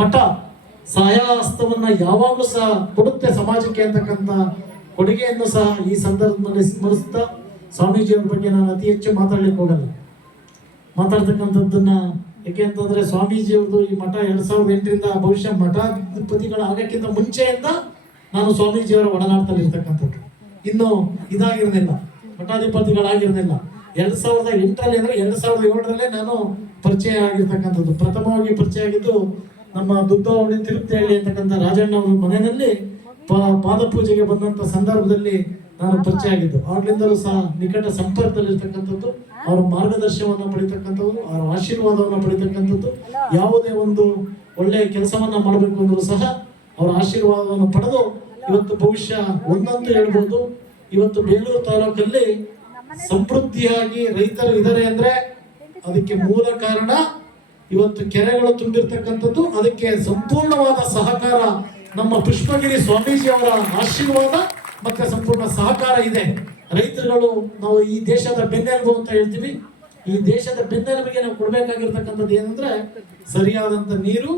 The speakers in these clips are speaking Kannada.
ಮಠ ಸಹಾಯಹಸ್ತವನ್ನ ಯಾವಾಗಲೂ ಸಹ ಕೊಡುತ್ತೆ ಸಮಾಜಕ್ಕೆ ಅಂತಕ್ಕಂಥ ಕೊಡುಗೆಯನ್ನು ಸಹ ಈ ಸಂದರ್ಭದಲ್ಲಿ ಸ್ಮರಿಸ್ತಾ ಸ್ವಾಮೀಜಿಯವ್ರ ಬಗ್ಗೆ ನಾನು ಅತಿ ಹೆಚ್ಚು ಮಾತಾಡ್ಲಿಕ್ಕೆ ಹೋಗಲ್ಲ. ಮಾತಾಡ್ತಕ್ಕಂಥದ್ದನ್ನ ಯಾಕೆ ಅಂತಂದ್ರೆ ಸ್ವಾಮೀಜಿಯವ್ರದ್ದು ಈ ಮಠ 2008ರಿಂದ ಬಹುಶಃ ಮಠಾಧಿಪತಿಗಳು ಆಗಕ್ಕಿಂತ ಮುಂಚೆಯಿಂದ ನಾನು ಸ್ವಾಮೀಜಿಯವರ ಒಡನಾಟದಲ್ಲಿ ಇರ್ತಕ್ಕಂಥದ್ದು. ಇನ್ನು ಇದಾಗಿರ್ಲಿಲ್ಲ, ಮಠಾಧಿಪತಿಗಳಾಗಿರ್ಲಿಲ್ಲ. 2008ರಲ್ಲಿ ಅಂದ್ರೆ 2007ರಲ್ಲೇ ನಾನು ಪರಿಚಯ ಆಗಿರ್ತಕ್ಕಂಥದ್ದು. ಪ್ರಥಮವಾಗಿ ಪರಿಚಯ ಆಗಿದ್ದು ನಮ್ಮ ದುದ್ದಹಳ್ಳಿ ತಿರುಪತಿಹಳ್ಳಿ ಅಂತಕ್ಕಂಥ ರಾಜಣ್ಣ ಅವರ ಮನೆಯಲ್ಲಿ ಪಾದಪೂಜೆಗೆ ಬಂದಂತ ಸಂದರ್ಭದಲ್ಲಿ ನಾನು ಪರಿಚಯ ಆಗಿದ್ದು. ಆಗ್ಲಿಂದಲೂ ಸಹ ನಿಕಟ ಸಂಪರ್ಕದಲ್ಲಿ ಇರ್ತಕ್ಕಂಥದ್ದು, ಅವರ ಮಾರ್ಗದರ್ಶನವನ್ನು ಪಡಿತಕ್ಕಂಥದ್ದು, ಅವರ ಆಶೀರ್ವಾದವನ್ನು ಪಡಿತಕ್ಕಂಥದ್ದು. ಯಾವುದೇ ಒಂದು ಒಳ್ಳೆಯ ಕೆಲಸವನ್ನ ಮಾಡಬೇಕು ಅಂದ್ರೂ ಸಹ ಅವರ ಆಶೀರ್ವಾದವನ್ನು ಪಡೆದು ಇವತ್ತು ಬಹುಶಃ ಒಂದಂತೂ ಹೇಳ್ಬೋದು, ಇವತ್ತು ಬೇಲೂರು ತಾಲೂಕಲ್ಲಿ ಸಮೃದ್ಧಿಯಾಗಿ ರೈತರು ಇದ್ದಾರೆ ಅಂದ್ರೆ ಅದಕ್ಕೆ ಮೂಲ ಕಾರಣ ಇವತ್ತು ಕೆರೆಗಳು ತುಂಬಿರ್ತಕ್ಕಂಥದ್ದು. ಅದಕ್ಕೆ ಸಂಪೂರ್ಣವಾದ ಸಹಕಾರ ನಮ್ಮ ಪುಷ್ಪಗಿರಿ ಸ್ವಾಮೀಜಿ ಅವರ ಆಶೀರ್ವಾದ ಮತ್ತೆ ಸಂಪೂರ್ಣ ಸಹಕಾರ ಇದೆ. ರೈತರುಗಳು ನಾವು ಈ ದೇಶದ ಬೆನ್ನೆಲುಬು ಅಂತ ಹೇಳ್ತೀವಿ. ಈ ದೇಶದ ಬೆನ್ನೆಲುಬಿಗೆ ನಾವು ಕೊಡ್ಬೇಕಾಗಿರ್ತಕ್ಕಂಥದ್ದು ಏನಂದ್ರೆ ಸರಿಯಾದಂತ ನೀರು,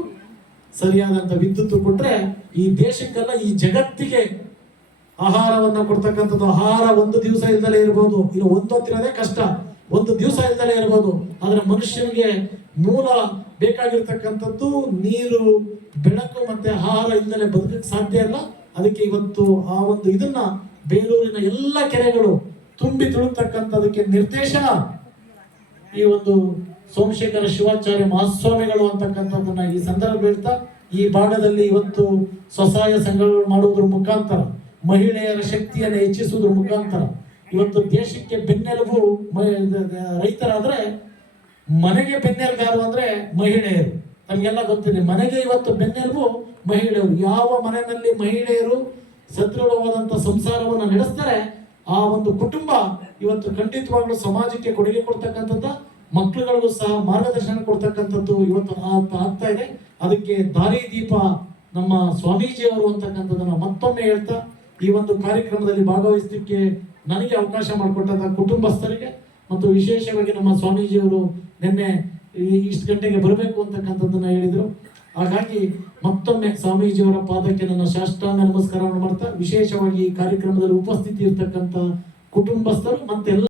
ಸರಿಯಾದಂತ ವಿದ್ಯುತ್ ಕೊಟ್ರೆ ಈ ದೇಶಕ್ಕೆಲ್ಲ ಈ ಜಗತ್ತಿಗೆ ಆಹಾರವನ್ನ ಕೊಡ್ತಕ್ಕಂಥದ್ದು. ಆಹಾರ ಒಂದು ದಿವಸ ಇಲ್ದಲೇ ಇರ್ಬೋದು, ಇಲ್ಲ ಒಂದೊತ್ತಿರೋದೇ ಕಷ್ಟ, ಒಂದು ದಿವಸ ಇಲ್ದಲೇ ಇರ್ಬೋದು. ಆದ್ರೆ ಮನುಷ್ಯನಿಗೆ ಮೂಲ ಬೇಕಾಗಿರ್ತಕ್ಕಂಥದ್ದು ನೀರು, ಬೆಳಕು ಮತ್ತೆ ಆಹಾರ ಇಲ್ದಲೇ ಬದುಕಕ್ಕೆ ಸಾಧ್ಯ ಇಲ್ಲ. ಅದಕ್ಕೆ ಇವತ್ತು ಆ ಒಂದು ಇದನ್ನ ಬೇಲೂರಿನ ಎಲ್ಲ ಕೆರೆಗಳು ತುಂಬಿ ತುಳುಕ್ತಕ್ಕಂಥದಕ್ಕೆ ನಿರ್ದೇಶನ ಈ ಒಂದು ಸೋಮಶೇಖರ ಶಿವಾಚಾರ್ಯ ಮಹಾಸ್ವಾಮಿಗಳು ಅಂತಕ್ಕಂಥದ್ದನ್ನ ಈ ಸಂದರ್ಭ ಹೇಳ್ತಾ, ಈ ಭಾಗದಲ್ಲಿ ಇವತ್ತು ಸ್ವಸಹಾಯ ಸಂಘಗಳು ಮಾಡುವುದ್ರ ಮುಖಾಂತರ, ಮಹಿಳೆಯರ ಶಕ್ತಿಯನ್ನು ಹೆಚ್ಚಿಸುವುದ್ರ ಮುಖಾಂತರ ಇವತ್ತು ದೇಶಕ್ಕೆ ಬೆನ್ನೆಲುಬು ರೈತರಾದ್ರೆ, ಮನೆಗೆ ಬೆನ್ನೆಲುಬಾರು ಅಂದ್ರೆ ಮಹಿಳೆಯರು. ನಮ್ಗೆಲ್ಲ ಗೊತ್ತಿದೆ, ಮನೆಗೆ ಇವತ್ತು ಬೆನ್ನೆಲುಬು ಮಹಿಳೆಯರು. ಯಾವ ಮನೆಯಲ್ಲಿ ಮಹಿಳೆಯರು ಸದೃಢವಾದಂತ ಸಂಸಾರವನ್ನು ನಡೆಸ್ತಾರೆ ಆ ಒಂದು ಕುಟುಂಬ ಇವತ್ತು ಖಂಡಿತವಾಗ್ಲೂ ಸಮಾಜಕ್ಕೆ ಕೊಡುಗೆ ಕೊಡ್ತಕ್ಕಂಥದ್ದು, ಮಕ್ಕಳುಗಳಿಗೂ ಸಹ ಮಾರ್ಗದರ್ಶನ ಕೊಡ್ತಕ್ಕಂಥದ್ದು ಇವತ್ತು ಆಗ್ತಾ ಇದೆ. ಅದಕ್ಕೆ ದಾರಿ ದೀಪ ನಮ್ಮ ಸ್ವಾಮೀಜಿಯವರು ಅಂತಕ್ಕಂಥದ್ದನ್ನ ಮತ್ತೊಮ್ಮೆ ಹೇಳ್ತಾ, ಈ ಒಂದು ಕಾರ್ಯಕ್ರಮದಲ್ಲಿ ಭಾಗವಹಿಸಲಿಕ್ಕೆ ನನಗೆ ಅವಕಾಶ ಮಾಡಿಕೊಟ್ಟಂತ ಕುಟುಂಬಸ್ಥರಿಗೆ ಮತ್ತು ವಿಶೇಷವಾಗಿ ನಮ್ಮ ಸ್ವಾಮೀಜಿಯವರು ನಿನ್ನೆ ಇಷ್ಟು ಗಂಟೆಗೆ ಬರಬೇಕು ಅಂತಕ್ಕಂಥದ್ದನ್ನ ಹೇಳಿದ್ರು. ಹಾಗಾಗಿ ಮತ್ತೊಮ್ಮೆ ಸ್ವಾಮೀಜಿಯವರ ಪಾದಕ್ಕೆ ನನ್ನ ಸಾಷ್ಟಾಂಗ ನಮಸ್ಕಾರವನ್ನು ಮಾಡ್ತಾ, ವಿಶೇಷವಾಗಿ ಈ ಕಾರ್ಯಕ್ರಮದಲ್ಲಿ ಉಪಸ್ಥಿತಿ ಇರ್ತಕ್ಕಂಥ ಕುಟುಂಬಸ್ಥರು ಮತ್ತೆಲ್ಲ